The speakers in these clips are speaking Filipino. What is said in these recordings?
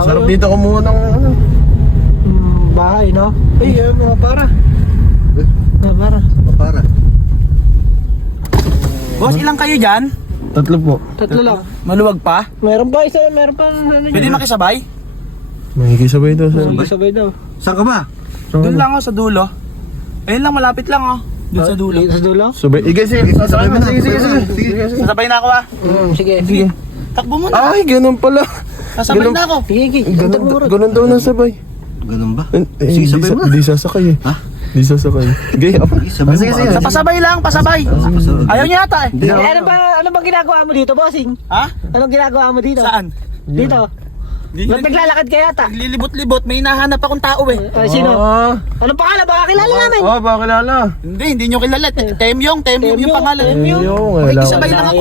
Sarap dito kumuha ng ano. Bahay, no? Ay, mga para. Mga para. Para. Boss, ilang kayo dyan? Tatlo po. Tatlo lang. Maluwag pa? Meron ba isa? Meron pa ano Pwede dyan? makisabay? Makikisabay daw sir. Sabay daw. Saan ka ba? Doon lang sa dulo. Ayun lang, malapit lang doon sa dulo. Sa dulo? Sabay. Sige. Sasabay mo. Sige. Sasabay na ako Sige. Sige. Takbo mo na. Ay, ganun pala. Sasabay na ako. Sige. Ganun daw na sabay. Ganun ba? Sige, sabay mo. Di sasakay eh. Ha? Di sasakay. Gaya pa. Sige. Sa pasabay lang, pasabay. Ayaw niya yata eh. Ano bang ginagawa mo dito, bossing? Ha? Anong ginagawa mo dito? Saan? Dito. Ba't naglalakad ka yata? Naglilibot-libot, may hinahanap akong tao eh. Sino? Ah. Anong pangalan? Baka kilala namin. Oh, baka kilala. Hindi nyo kilala. Temyong yung pangalan. Yung Makikisabay lang ako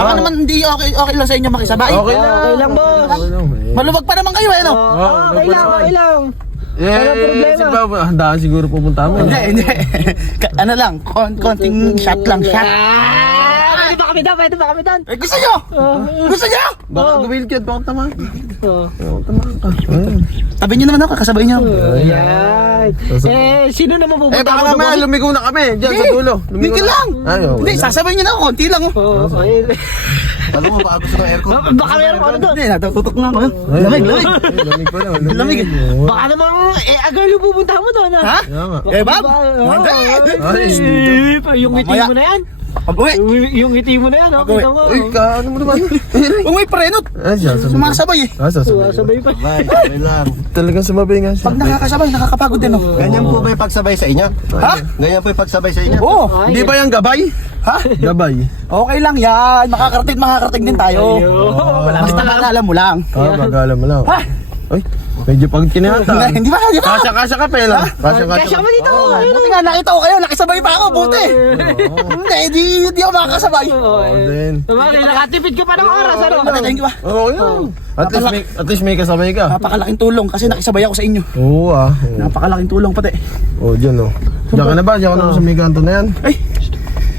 Baka naman hindi okay lang sa inyo makisabay. Okay lang. Okay lang, boss. Maluwag pa naman kayo eh, no? Okay lang. Walang problema. Sige ba, handaan siguro pupunta mo. Hindi. Ano lang, konting shot lang, shot. Pwede ba kami doon? Eh, gusto nyo? Gusto nyo? Baka gawilkid, baka tama. Tabi nyo naman ako, kakasabay nyo. Ayan. Sino naman pupunta Baka mo mamaya lumigaw na kami, dyan sa dulo. Hindi lang. Hindi, sasabay nyo na ako, konti lang. Alam mo, baka gusto ng aircon. Baka meron pa doon. Hindi, natututok nga ako. Lamig. Lamig pa lang. Lamig. Baka namang agad yung pupunta mo doon. Ha? Eh, Bob? Yung ngiti mo na yan. Pag-uwi. Yung ngiti mo na yan. Pag-uwi. Kita mo. Uy, ano mo naman? Kung may prenot, sumasabay eh. Sasabay. Sabay pa. Sabay lang. Talagang sumabay nga siya. Pag nakakasabay, nakakapagod din, oh. Ganyan po ba yung pagsabay sa inyo? Ha? Ganyan po yung pagsabay sa inyo? Oo. Hindi ba yung gabay? Ha? Gabay. Okay lang yan. Makakarating din tayo. Basta kakaalam mo lang. Magala mo lang. Ha? Ay, medyo pagod kinata. Hindi ba? Kasya ka pela. Kasya mo dito. Buti nga, nakita ko kayo. Nakisabay pa ako. Buti. Hindi ako makakasabay. Din. Nakatipid ka pa ng oras. Ano? Thank you ba? Oo, yun. At least may kasabay ka. Napakalaking tulong kasi nakisabay ako sa inyo. Oo Napakalaking tulong pati. Dyan Diyan ka na ba? Diyan ka na ba sa may kanto na yan? Ay,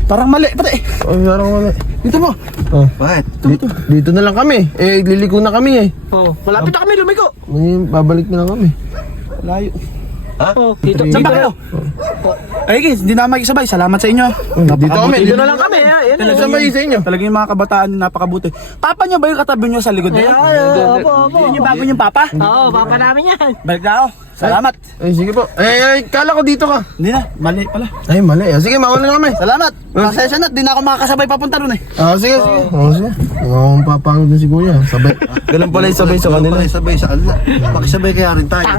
parang mali pati. Parang wala. Dito mo. Bakit? Dito na lang kami. Liliko na kami Malapit na kami lumigo. Babalik na lang kami. Layo. Dito. Saan ba kayo? Ay, guys, hindi na makikisabay. Salamat sa inyo. Dito kami. Dito na lang kami. Talagang sabay sa inyo. Talagang yung mga kabataan napakabuti. Papa nyo ba yung katabi nyo sa likod nyo? Opo. Yun yung bago yung papa? Oo, papa namin yan. Balik na ako. Salamat. Sige po. Kala ko dito ka. Hindi na, mali pala. Ay, mali. Sige, mauna na kami. Salamat. Pasensya na, di na ako makakasabay papunta ron eh. Sige. Sige. Papangod na si kuya. Sabay. Ganun pala yung sabay sa kanila. Sabay sa kanila. Pakisabay kaya rin tayo.